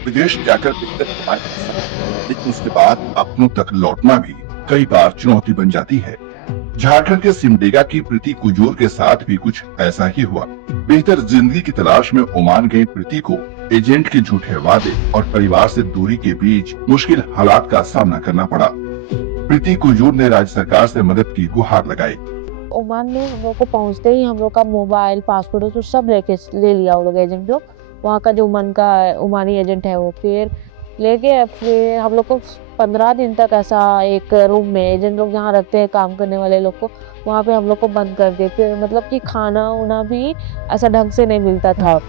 विदेश जाकर बेहतर कमाई कर सकते हैं, लेकिन उसके बाद अपनों तक लौटना भी कई बार चुनौती बन जाती है। झारखंड के सिमडेगा की प्रीति कुजूर के साथ भी कुछ ऐसा ही हुआ। बेहतर जिंदगी की तलाश में ओमान गई प्रीति को एजेंट के झूठे वादे और परिवार से दूरी के बीच मुश्किल हालात का सामना करना पड़ा। प्रीति कुजूर ने राज्य सरकार से मदद की गुहार लगाई। ओमान में हम लोग को पहुंचते ही हम लोग का मोबाइल, पासपोर्ट तो सब ले लिया वो लोग एजेंट लोग। वहाँ का जो ओमानी एजेंट है वो फिर लेके फिर हम लोग को 15 दिन तक ऐसा एक रूम में एजेंट लोग जहाँ रखते हैं काम करने वाले लोग को, वहाँ पे हम लोग को बंद कर दिए। फिर मतलब कि खाना उना भी ऐसा ढंग से नहीं मिलता था।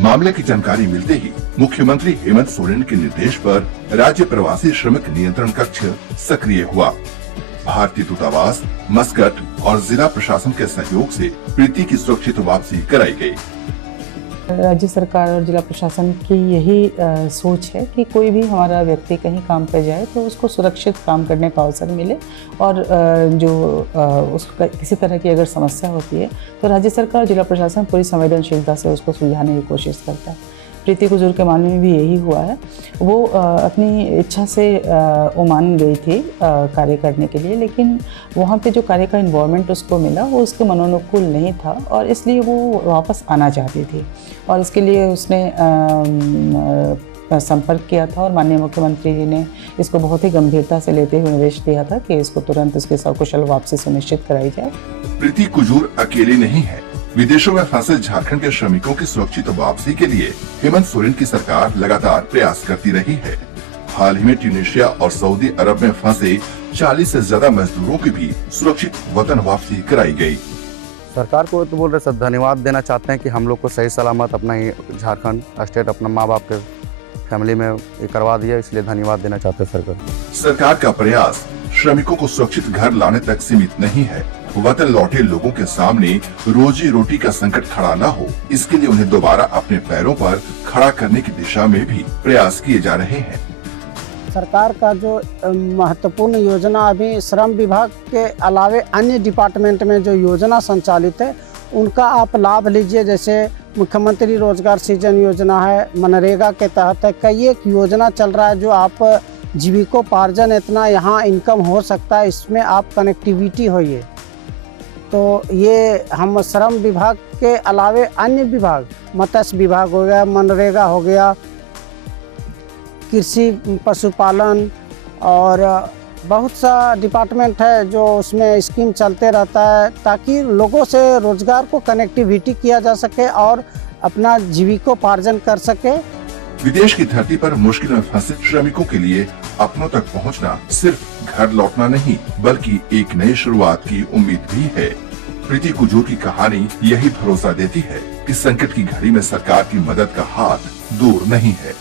मामले की जानकारी मिलते ही मुख्यमंत्री हेमंत सोरेन के निर्देश पर राज्य प्रवासी श्रमिक नियंत्रण कक्ष सक्रिय हुआ। भारतीय दूतावास, मस्कट और जिला प्रशासन के सहयोग से प्रीति की सुरक्षित वापसी कराई गई। राज्य सरकार और जिला प्रशासन की यही सोच है कि कोई भी हमारा व्यक्ति कहीं काम पर जाए तो उसको सुरक्षित काम करने का अवसर मिले, और उसको किसी तरह की अगर समस्या होती है तो राज्य सरकार, जिला प्रशासन पूरी संवेदनशीलता से उसको सुलझाने की कोशिश करता है। प्रीति कुजूर के मामले में भी यही हुआ है। वो अपनी इच्छा से ओमान गई थी कार्य करने के लिए, लेकिन वहाँ पे जो कार्य का इन्वायरमेंट उसको मिला वो उसके मनोनुकूल नहीं था, और इसलिए वो वापस आना चाहती थी। और इसके लिए उसने संपर्क किया था, और माननीय मुख्यमंत्री जी ने इसको बहुत ही गंभीरता से लेते हुए निर्देश दिया था कि इसको तुरंत उसकी सकुशल वापसी सुनिश्चित कराई जाए। प्रीति कुजूर अकेली नहीं है। विदेशों में फंसे झारखंड के श्रमिकों की सुरक्षित वापसी के लिए हेमंत सोरेन की सरकार लगातार प्रयास करती रही है। हाल ही में ट्यूनीशिया और सऊदी अरब में फंसे 40 से ज्यादा मजदूरों की भी सुरक्षित वतन वापसी कराई गई। सरकार को तो बोल रहे सब धन्यवाद देना चाहते हैं कि हम लोग को सही सलामत अपना ही झारखंड स्टेट अपना माँ बाप के फैमिली में ये करवा दिया, इसलिए धन्यवाद देना चाहते हैं सरकार का प्रयास श्रमिकों को सुरक्षित घर लाने तक सीमित नहीं है। वतन लौटे लोगों के सामने रोजी रोटी का संकट खड़ा न हो, इसके लिए उन्हें दोबारा अपने पैरों पर खड़ा करने की दिशा में भी प्रयास किए जा रहे हैं। सरकार का जो महत्वपूर्ण योजना अभी श्रम विभाग के अलावे अन्य डिपार्टमेंट में जो योजना संचालित है उनका आप लाभ लीजिए। जैसे मुख्यमंत्री रोजगार सृजन योजना है, मनरेगा के तहत है, कई एक योजना चल रहा है जो आप जीविकोपार्जन इतना यहाँ इनकम हो सकता है, इसमें आप कनेक्टिविटी होइए। तो ये हम श्रम विभाग के अलावे अन्य विभाग, मत्स्य विभाग हो गया, मनरेगा हो गया, कृषि पशुपालन और बहुत सा डिपार्टमेंट है जो उसमें स्कीम चलते रहता है, ताकि लोगों से रोजगार को कनेक्टिविटी किया जा सके और अपना जीविकोपार्जन कर सके। विदेश की धरती पर मुश्किल में फंसे श्रमिकों के लिए अपनों तक पहुंचना सिर्फ घर लौटना नहीं, बल्कि एक नई शुरुआत की उम्मीद भी है। प्रीति कुजूर की कहानी यही भरोसा देती है कि संकट की घड़ी में सरकार की मदद का हाथ दूर नहीं है।